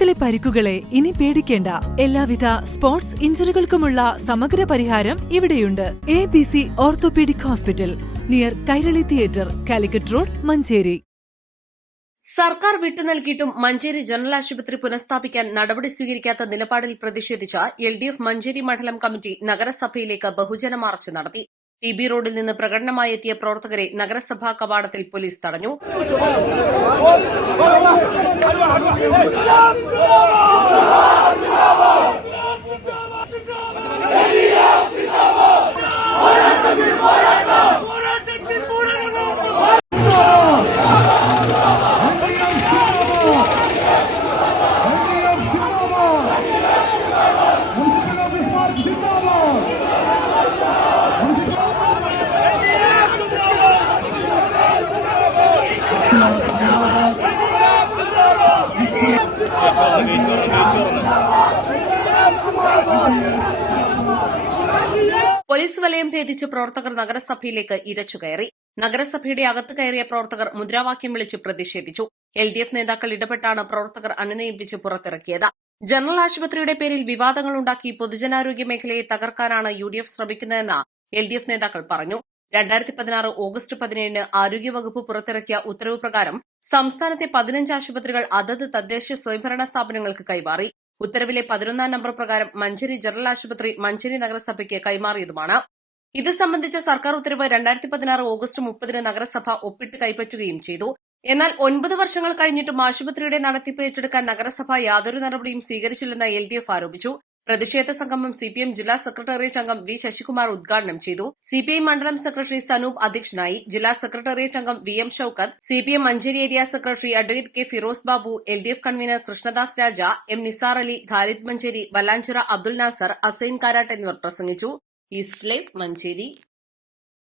ശരീരത്തിലെ പരിക്കുകളെ ഇനി പേടിക്കേണ്ട. എല്ലാവിധ സ്പോർട്സ് ഇഞ്ചുറികൾക്കുമുള്ള സമഗ്ര പരിഹാരം ഇവിടെയുണ്ട്. ABC orthopaedic hospital, near Kairali theatre, Calicut road, Manjeri. സർക്കാർ വിട്ടുനൽകിയിട്ടും മഞ്ചേരി ജനറൽ ആശുപത്രി പുനഃസ്ഥാപിക്കാൻ നടപടി സ്വീകരിക്കാത്ത നിലപാടിൽ പ്രതിഷേധിച്ച LDF മഞ്ചേരി മണ്ഡലം കമ്മിറ്റി നഗരസഭയിലേക്ക് ബഹുജന മാർച്ച് നടത്തി. TB റോഡിൽ നിന്ന് പ്രകടനമായി എത്തിയ പ്രവർത്തകരെ നഗരസഭാ കവാടത്തിൽ പോലീസ് തടഞ്ഞു. പോലീസ് വലയം ഭേദിച്ച് പ്രവർത്തകർ നഗരസഭയിലേക്ക് ഇരച്ചുകയറി. നഗരസഭയുടെ അകത്ത് കയറിയ പ്രവർത്തകർ മുദ്രാവാക്യം വിളിച്ച് പ്രതിഷേധിച്ചു. LDF നേതാക്കൾ ഇടപെട്ടാണ് പ്രവർത്തകർ അനുനയിപ്പിച്ച് പുറത്തിറക്കിയത്. ജനറൽ ആശുപത്രിയുടെ പേരിൽ വിവാദങ്ങളുണ്ടാക്കി പൊതുജനാരോഗ്യ മേഖലയെ തകർക്കാനാണ് UDF ശ്രമിക്കുന്നതെന്ന് LDF നേതാക്കൾ പറഞ്ഞു. 2016 ഓഗസ്റ്റ് 17 ആരോഗ്യവകുപ്പ് പുറത്തിറക്കിയ ഉത്തരവ് പ്രകാരം സംസ്ഥാനത്തെ 15 ആശുപത്രികൾ അതത് തദ്ദേശ സ്വയംഭരണ സ്ഥാപനങ്ങൾക്ക് കൈമാറി. ഉത്തരവിലെ 11 നമ്പർ പ്രകാരം മഞ്ചേരി ജനറൽ ആശുപത്രി മഞ്ചേരി നഗരസഭയ്ക്ക് കൈമാറിയതുമാണ്. ഇത് സംബന്ധിച്ച സർക്കാർ ഉത്തരവ് 2016 ഓഗസ്റ്റ് 30 നഗരസഭ ഒപ്പിട്ട് കൈപ്പറ്റുകയും ചെയ്തു. എന്നാൽ 9 വർഷങ്ങൾ കഴിഞ്ഞിട്ടും ആശുപത്രിയുടെ നടത്തിപ്പ് ഏറ്റെടുക്കാൻ നഗരസഭ യാതൊരു നടപടിയും സ്വീകരിച്ചില്ലെന്ന് LDF ആരോപിച്ചു. പ്രതിഷേധ സംഗമം CPM ജില്ലാ സെക്രട്ടേറിയറ്റ് അംഗം V ശശികുമാർ ഉദ്ഘാടനം ചെയ്തു. CPI മണ്ഡലം സെക്രട്ടറി സനൂപ് അധ്യക്ഷനായി. ജില്ലാ സെക്രട്ടേറിയറ്റ് അംഗം VM Shoukath, CPM Manjeri area secretary advocate K Firoz Babu, LDF convener Krishnadas Raja, M Nisar Ali, Khalid Manjeri, Vallanchira Abdul Nasar, Asain Karat എന്നിവർ പ്രസംഗിച്ചു. East Live Manjeri.